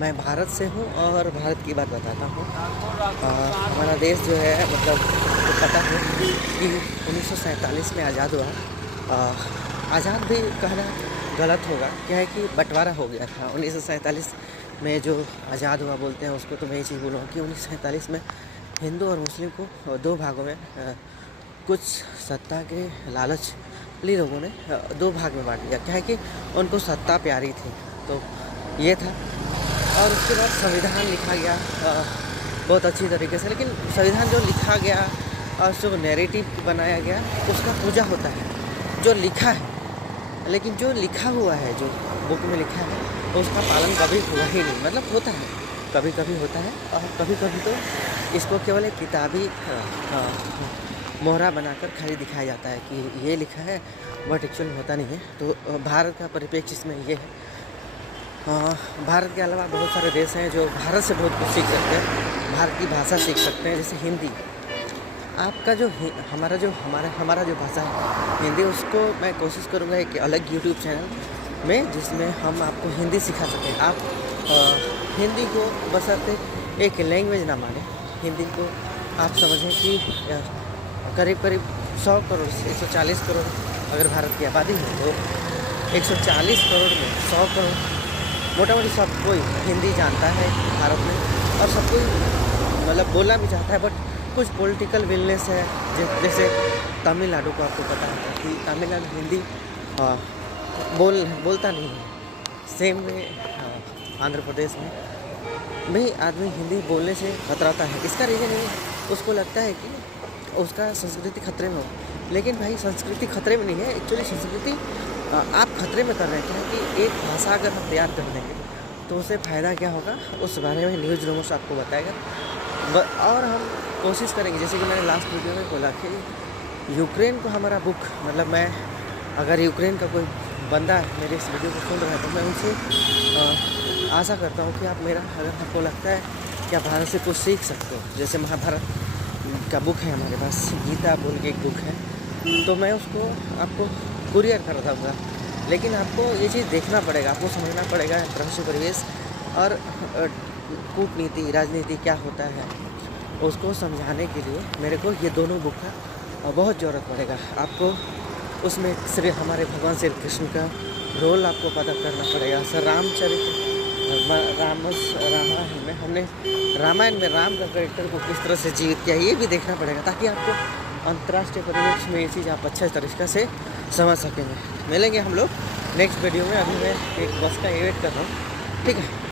मैं भारत से हूँ और भारत की बात बताता हूँ। हमारा देश जो है मतलब तो पता है कि 1947 में आज़ाद हुआ। आज़ाद भी कहना गलत होगा, क्या है कि बंटवारा हो गया था 1947 में। जो आज़ाद हुआ बोलते हैं उसको, तो मैं ये चीज़ बोलूँगा कि 1947 में हिंदू और मुस्लिम को दो भागों में कुछ सत्ता के लालची लोगों ने दो भाग में बांट दिया। क्या है कि उनको सत्ता प्यारी थी, तो ये था। और उसके बाद संविधान लिखा गया बहुत अच्छी तरीके से। लेकिन संविधान जो लिखा गया और जो नैरेटिव बनाया गया उसका पूजा होता है जो लिखा है, लेकिन जो लिखा हुआ है, जो बुक में लिखा है, उसका पालन कभी हुआ ही नहीं। मतलब होता है, कभी कभी होता है, और कभी कभी तो इसको केवल एक किताबी मोहरा बनाकर खाली दिखाया जाता है कि ये लिखा है, बट एक्चुअल में होता नहीं है। तो भारत का परिप्रेक्ष्य इसमें ये है। भारत के अलावा बहुत सारे देश हैं जो भारत से बहुत कुछ सीख सकते हैं, भारत की भाषा सीख सकते हैं। जैसे हिंदी, आपका जो हमारा जो भाषा है हिंदी, उसको मैं कोशिश करूँगा एक अलग यूट्यूब चैनल में जिसमें हम आपको हिंदी सिखा सकें। आप हिंदी को बशर्ते एक लैंग्वेज ना माने, हिंदी को आप समझें कि करीब करीब 100 करोड़ से 140 करोड़ अगर भारत की आबादी है, तो 140 करोड़ में 100 करोड़ मोटा मोटी सब कोई हिंदी जानता है भारत में, और सब कोई मतलब बोलना भी चाहता है। बट कुछ पॉलिटिकल विलनेस है, जैसे तमिलनाडु को आपको पता है कि तमिलनाडु हिंदी बोलता नहीं है। सेम में आंध्र प्रदेश में भी आदमी हिंदी बोलने से कतराता है। इसका रीज़न ये है, उसको लगता है कि उसका संस्कृति खतरे में हो। लेकिन भाई संस्कृति खतरे में नहीं है, एक्चुअली संस्कृति आप खतरे में कर रहे हैं कि एक भाषा अगर हम तैयार कर देंगे तो उससे फ़ायदा क्या होगा, उस बारे में न्यूज़ रूमर्स आपको बताएगा। और हम कोशिश करेंगे, जैसे कि मैंने लास्ट वीडियो में बोला कि यूक्रेन को हमारा बुक, मतलब मैं अगर यूक्रेन का कोई बंदा मेरे इस वीडियो को सुन रहा है तो मैं उनसे आशा करता हूँ कि आप मेरा, अगर आपको लगता है कि आप भारत से कुछ सीख सकते हो, जैसे महाभारत का बुक है हमारे पास, गीता बोल के एक बुक है, तो मैं उसको आपको कुरियर कर दूँगा। लेकिन आपको ये चीज़ देखना पड़ेगा, आपको समझना पड़ेगा राष्ट्रीय परिवेश और कूटनीति, राजनीति क्या होता है, उसको समझाने के लिए मेरे को ये दोनों बुक का बहुत ज़रूरत पड़ेगा। आपको उसमें सिर्फ हमारे भगवान श्री कृष्ण का रोल आपको पता करना पड़ेगा। सर रामायण में हमने रामायण में राम का कैरेक्टर को किस तरह से जीवित किया, ये भी देखना पड़ेगा, ताकि आपको अंतर्राष्ट्रीय परिवेश में ये चीज़ आप अच्छे तरीके से समझ सकेंगे। मिलेंगे हम लोग नेक्स्ट वीडियो में। अभी मैं एक बस का वेट कर रहा हूँ, ठीक है।